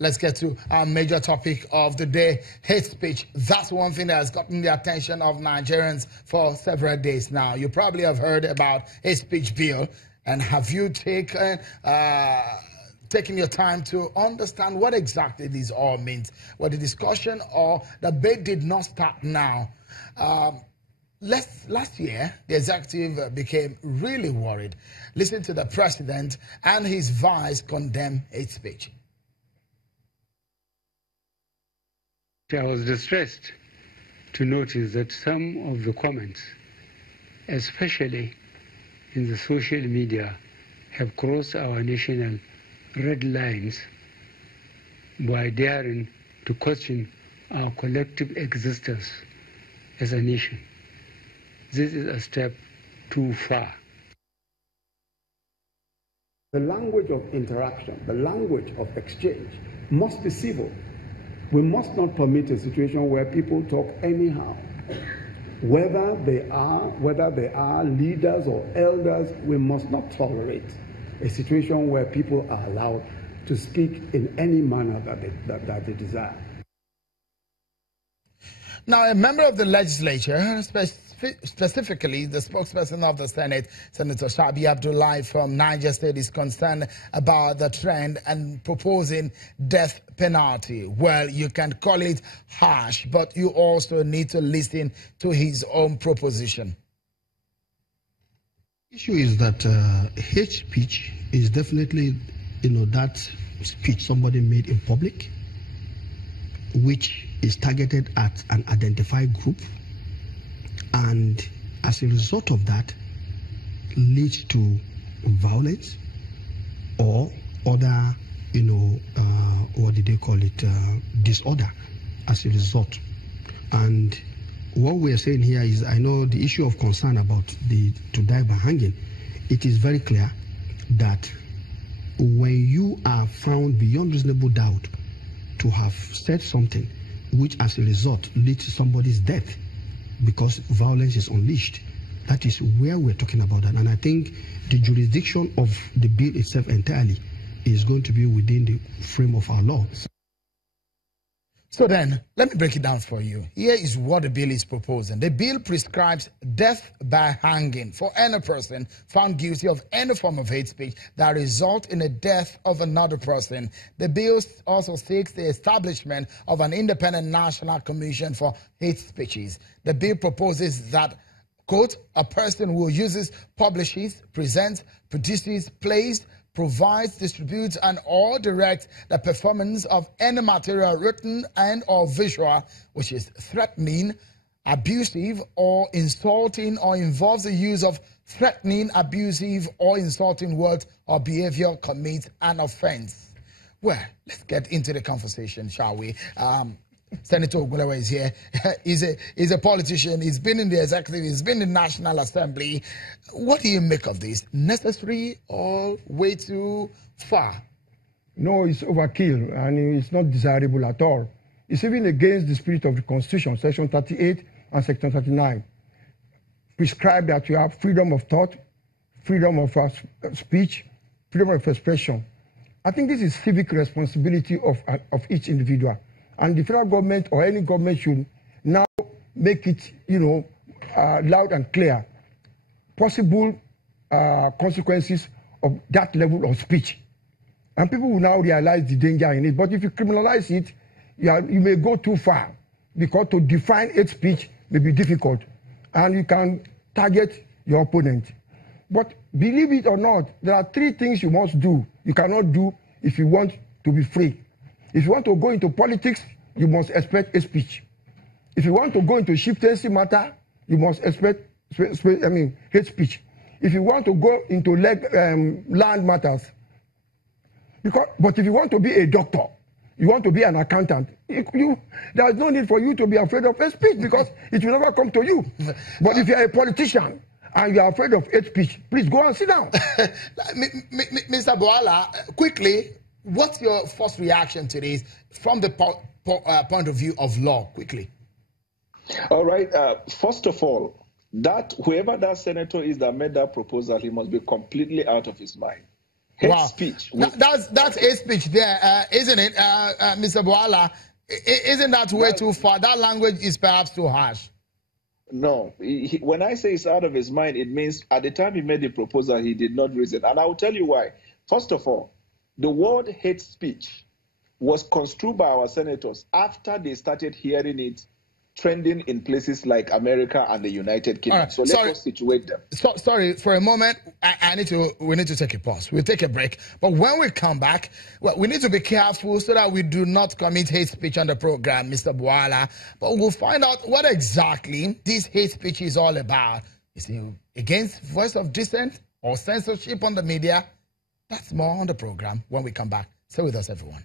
let's get to our major topic of the day, hate speech. That's one thing that has gotten the attention of Nigerians for several days now. You probably have heard about hate speech bill, and have you taken your time to understand what exactly this all means? Well, the discussion or debate did not start now. Last year, the executive became really worried. Listen to the president and his vice condemn hate speech. I was distressed to notice that some of the comments, especially in the social media, have crossed our national red lines by daring to question our collective existence as a nation. This is a step too far. The language of interaction, the language of exchange must be civil. We must not permit a situation where people talk anyhow. Whether they are leaders or elders, we must not tolerate a situation where people are allowed to speak in any manner that they desire. Now, a member of the legislature, specifically the spokesperson of the Senate, Senator Shabi Abdullahi from Niger State, is concerned about the trend and proposing death penalty. Well, you can call it harsh, but you also need to listen to his own proposition. The issue is that hate speech is definitely, that speech somebody made in public, which is targeted at an identified group, and as a result of that leads to violence or other, what did they call it, disorder as a result. And what we are saying here is, I know the issue of concern about to die by hanging, it is very clear that when you are found beyond reasonable doubt to have said something which as a result leads to somebody's death because violence is unleashed, that is where we're talking about that. And I think the jurisdiction of the bill itself entirely is going to be within the frame of our law. So then, let me break it down for you. Here is what the bill is proposing. The bill prescribes death by hanging for any person found guilty of any form of hate speech that result in the death of another person. The bill also seeks the establishment of an independent national commission for hate speeches. The bill proposes that, quote, a person who uses, publishes, presents, produces, plays, provides, distributes, and or directs the performance of any material written and or visual which is threatening, abusive, or insulting, or involves the use of threatening, abusive, or insulting words or behavior commits an offense. Well, let's get into the conversation, shall we? Senator Ogulawa is here. He's a politician. He's been in the executive. He's been in the National Assembly. What do you make of this? Necessary or way too far? No, it's overkill, and it's not desirable at all. It's even against the spirit of the Constitution, Section 38 and Section 39. Prescribe that you have freedom of thought, freedom of speech, freedom of expression. I think this is civic responsibility of each individual. And the federal government or any government should now make it, loud and clear, possible consequences of that level of speech. And people will now realize the danger in it. But if you criminalize it, you may go too far, because to define hate speech may be difficult, and you can target your opponent. But believe it or not, there are three things you must do. You cannot do if you want to be free. If you want to go into politics, you must expect a speech. If you want to go into chieftaincy matter, you must expect hate speech. If you want to go into land matters, but if you want to be a doctor, you want to be an accountant, there is no need for you to be afraid of hate speech, because it will never come to you. But if you are a politician and you are afraid of hate speech, please go and sit down. Mr. Boala, quickly, what's your first reaction to this from the point of view of law, quickly? All right. First of all, whoever that senator is that made that proposal, he must be completely out of his mind. Hate speech. That's hate speech there, isn't it, Mr. Boala? Isn't that way too far? That language is perhaps too harsh. No. When I say it's out of his mind, it means at the time he made the proposal, he did not reason. And I will tell you why. First of all, the word hate speech was construed by our senators after they started hearing it trending in places like America and the United Kingdom. Right. So let us situate them. Sorry, for a moment, we need to take a pause. We'll take a break. But when we come back, well, we need to be careful so that we do not commit hate speech on the program, Mr. Boala. But we'll find out what exactly this hate speech is all about. Is it against voice of dissent or censorship on the media? That's more on the program when we come back. Stay with us, everyone.